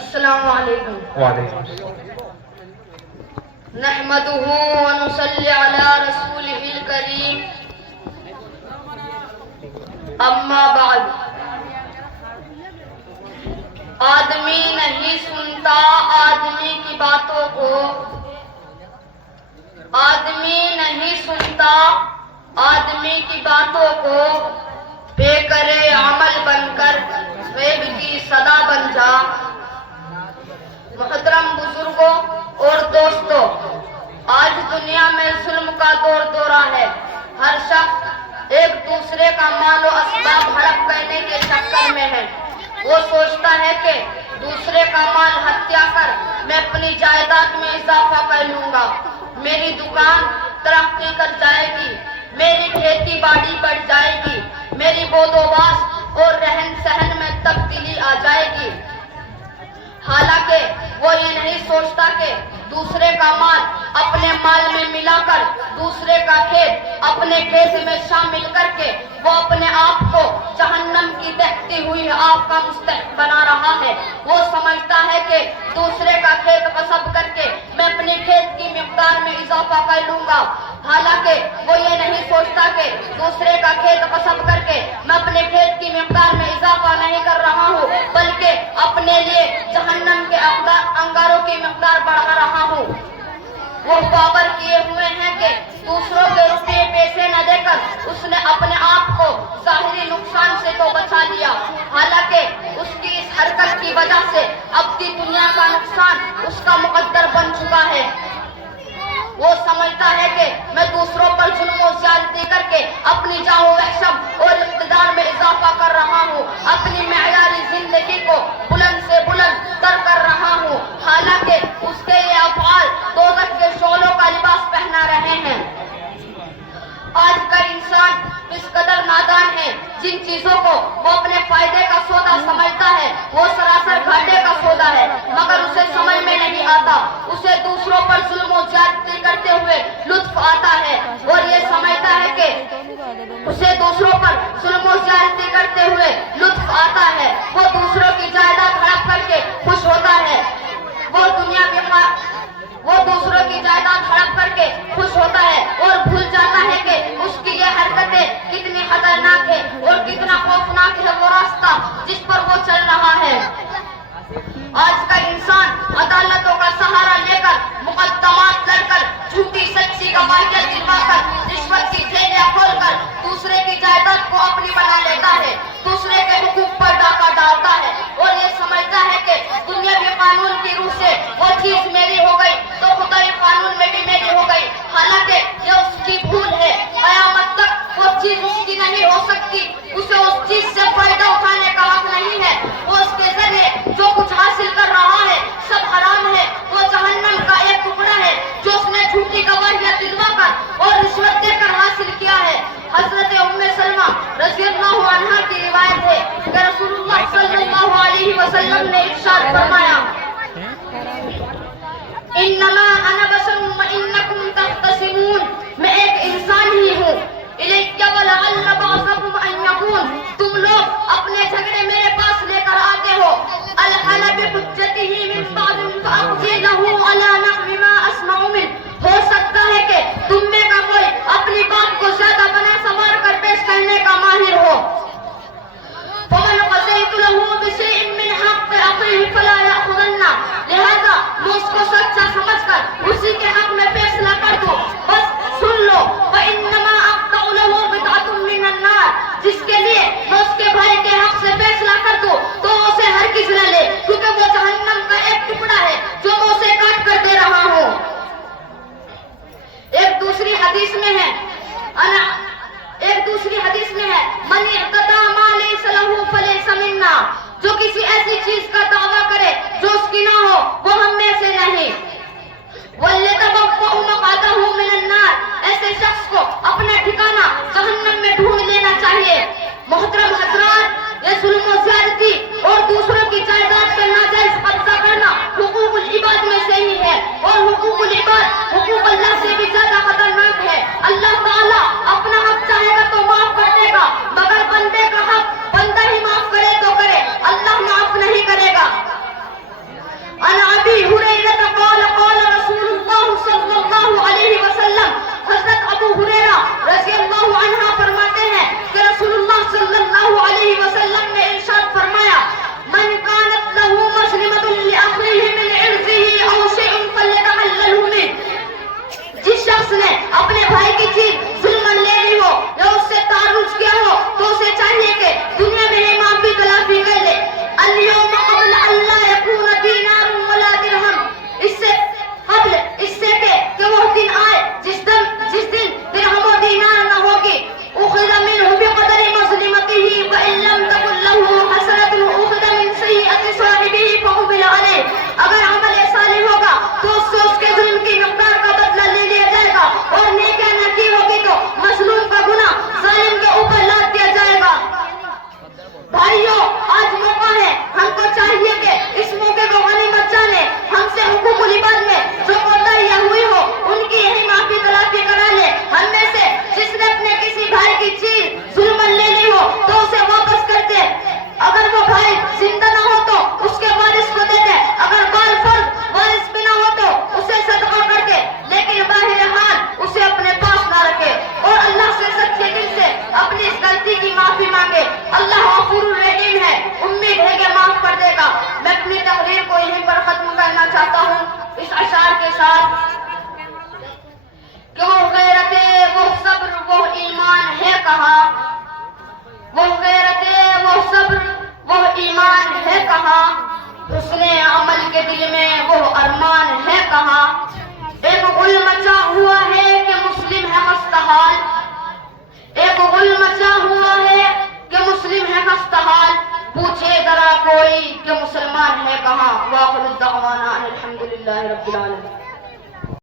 السلام علیکم. وعلیکم السلام. نحمده ونصلي على رسوله الكريم. اما بعد. آدمی نہیں سنتا آدمی کی باتوں کو، آدمی نہیں سنتا آدمی کی باتوں کو، بے کرے عمل بن کر غیب کی صدا بن جا. محترم بزرگوں اور دوستوں، آج دنیا میں ظلم کا دور دورہ ہے. ہر شخص ایک دوسرے کا مال و اسباب ہڑپ کرنے کے چکر میں ہے. وہ سوچتا ہے کہ دوسرے کا مال ہتیا کر میں اپنی جائیداد میں اضافہ کر لوں گا، میری دکان ترقی کر جائے گی، میری کھیتی باڑی بڑھ جائے گی، میری بود و باش اور رہن سہن میں تبدیلی آ جائے گی. حالانکہ وہ یہ نہیں سوچتا کہ دوسرے کا مال اپنے مال میں ملا کر، دوسرے کا کھیت اپنے کھیت میں شامل کر کے وہ اپنے آپ کو جہنم کی دہتی ہوئی آگ کا مستحق بنا رہا ہے. وہ سمجھتا ہے کہ دوسرے کا کھیت غصب کر کے میں اپنے کھیت کی مقدار میں اضافہ کر لوں گا. حالانکہ وہ یہ نہیں سوچتا کہ دوسرے کا کھیت غصب کر کے میں اپنے کھیت کی مقدار میں اضافہ نہیں کر رہا ہوں، بلکہ اپنے لیے جہنم کے انگاروں کی مقدار بڑھا رہا ہوں. وہ باور کیے ہوئے ہیں کہ دوسروں کے روپے پیسے نہ دے کر اس نے اپنے آپ کو ظاہری نقصان سے تو بچا لیا، حالانکہ اس کی اس حرکت کی وجہ سے ابدی دنیا کا نقصان اس کا مقدر بن چکا ہے. وہ سمجھتا ہے کہ میں دوسروں پر ظلم و زیادتی کر کے اپنی جاہ و وحشت اور اقتدار میں اضافہ کر رہا ہوں، اپنی معیاری زندگی کو بلند سے بلند تر کر رہا ہوں. حالانکہ اس کے یہ افعال دوزخ کے شعلوں کا لباس پہنا رہے ہیں. آج کل انسان اس قدر نادان ہے، جن چیزوں کو وہ اپنے فائدے کا سودا سمجھتا ہے وہ سراسر گھاٹے کا سودا ہے، مگر اسے سمجھ میں نہیں آتا. اسے دوسروں پر ظلم و زیادتی کرتے ہوئے لطف آتا ہے اور یہ سمجھتا ہے کہ اسے دوسروں پر ظلم و زیادتی کرتے ہوئے لطف آتا ہے. وہ دوسروں کی جائیداد ہڑپ کر کے خوش ہوتا ہے. وہ دوسروں کی جائیداد ہڑپ کر کے خوش ہوتا ہے اور بھول جاتا ہے کہ اس کی یہ حرکتیں کتنی خطرناک ہے اور کتنا خوفناک ہے وہ راستہ جس پر وہ چل رہا ہے. آج کا انسان عدالتوں کا سہارا لے کر، مقدمات لڑ کر، جھوٹی سچی گواہیاں دلوا کر، رشوت کی تھیلیاں کھول کر دوسرے کی جائیداد کو اپنی بنا لیتا ہے، دوسرے کے حقوق پر ڈاکہ ڈالتا ہے اور یہ سمجھتا ہے کہ دنیاوی قانون کی روح سے وہ چیز میری ہو گئی تو خدائی قانون میں بھی میری ہو گئی. حالانکہ یہ اس کی بھول ہے. قیامت تک وہ چیز اس کی نہیں ہو سکتی. اسے اس چیز سے فائدہ اٹھانے کا حق نہیں ہے. وہ اس کے ذریعے جو کچھ حاصل کر رہا ہے سب حرام ہے. وہ جہنم کا ایک ٹکڑا ہے جو اس نے جھوٹی گواہیاں دلوا کر اور رشوت دے کر حاصل کیا ہے. حضرت ام سلمہ رضی اللہ عنہا کی روایت ہے کہ رسول اللہ صلی اللہ علیہ وسلم نے ارشاد فرمایا: انما انا بشر وانکم تختصمون. میں ایک انسان ہی ہوں. الیک ولعل بعضکم ان یکون. تم لوگ اپنے جھگڑے میرے پاس لے کر آتے ہو. الحل بحجته من بعض فاقضي له على نحو ما اسمع منه. ہو سکتا ہے کہ تم میں کا کوئی اپنی بات کو زیادہ بنا سنوار کر پیش کرنے کا ماہر ہو. فمن قضيت له بشيء من حق اخيه فلا ياخذن. لہذا میں اس کو سچا سمجھ کر اسی کے حق میں فیصلہ کر دوں. بس سن لو. فانما اقطع له بضعة من النار. جس کے لیے میں اس کے بھائی کے حق سے فیصلہ کر دوں تو اسے ہرگز نہ لے، کیونکہ وہ جہنم کا ایک ٹکڑا ہے جو میں اسے کاٹ کر دے رہا ہوں. ایک دوسری حدیث میں ہے من اعتدى ما ليس له فليس منا. جو کسی ایسی چیز کا دعویٰ کرے جو اس کی نہ ہو وہ ہم میں سے نہیں. وَلْيَتَبَوَّأْ مَقْعَدَهُ مِنَ النَّارِ. ایسے شخص کو اپنا ٹھکانہ جہنم میں ڈھونڈ لینا چاہیے. محترم حضرات، یہ ظلم و زیادتی اور دوسروں کی جائیداد پر ناجائز قبضہ کرنا حقوق العباد میں سے ہی ہے، اور حقوق العباد حقوق اللہ سے بھی زیادہ خطرناک ہے. اللہ تعالیٰ اپنا حق چاہے گا تو معاف کر دے گا، مگر بندے کا حق بندہ ہی معاف کرے تو کرے، اللہ معاف نہیں کرے گا. رضی اللہ عنہ فرماتے ہیں کہ رسول اللہ صلی اللہ علیہ وسلم نے ارشاد فرمایا من كانت له مظلمة لأخيه من عرضه أو شيء فليتحلله منه جس شخص نے اپنے بھائی کی چیز ظلمن لے لی ہو یا اس سے تعرض کیا ہو تو اسے چاہیے کہ دنیا میں ہی معافی تلافی کر لے اليوم قبل اللہ يكون دینار ولا درہم اس سے قبل اس سے کہ وہ دن آئے جس دن درہم و دینار نہ ہوگی اخذ منه بقدر مظلمته وان لم تكن له حسنة اخذ من سیئة صاحبه فقبل علیہ اگر عمل صالح ہوگا تو اس سے اس کے ظلم کی مقدار کا بدلہ لے لیا جائے گا اور نیکیاں نہ کی ہوگی تو مظلوم کا گناہ ظالم کے اوپر لاد دیا جائے گا بھائیوں آج موقع ہے ہم کو چاہیے کہ اس موقع کو غنیمت جانے ہم سے حقوق العباد میں جو کوتاہیاں ہوئی ہو ان کی یہی معافی تلافی کرا لے ہم میں سے جس نے اپنے کسی بھائی کی چیز ظلمن لے لی ہو تو اسے واپس کر دے اگر وہ بھائی زندہ نہ ہو تو اس کے وارث کو دے دے اگر بال فرد وارث بھی نہ ہو تو اسے صدقہ کر دے لیکن بہرحال اسے اپنے پاس نہ رکھے اور اللہ سے سچے دل سے اپنی اس غلطی کی معافی مانگے اللہ غفور الرحیم ہے امید ہے کہ معاف کر دے گا میں اپنی تقریر کو یہیں پر ختم کرنا چاہتا ہوں اس اشعار کے ساتھ کہ وہ غیرت وہ صبر وہ ایمان ہے کہاں وہ غیرت وہ صبر وہ ایمان ہے کہاں حسن عمل کے دل میں وہ ارمان ہے کہاں ایک غل مچا ہوا ہے کہ مسلم ہے خستحال ایک غل مچا ہوا ہے کہ مسلم ہے خستحال پوچھے ذرا کوئی کہ مسلمان ہے کہاں واخر الدعوانا الحمدللہ رب العالمین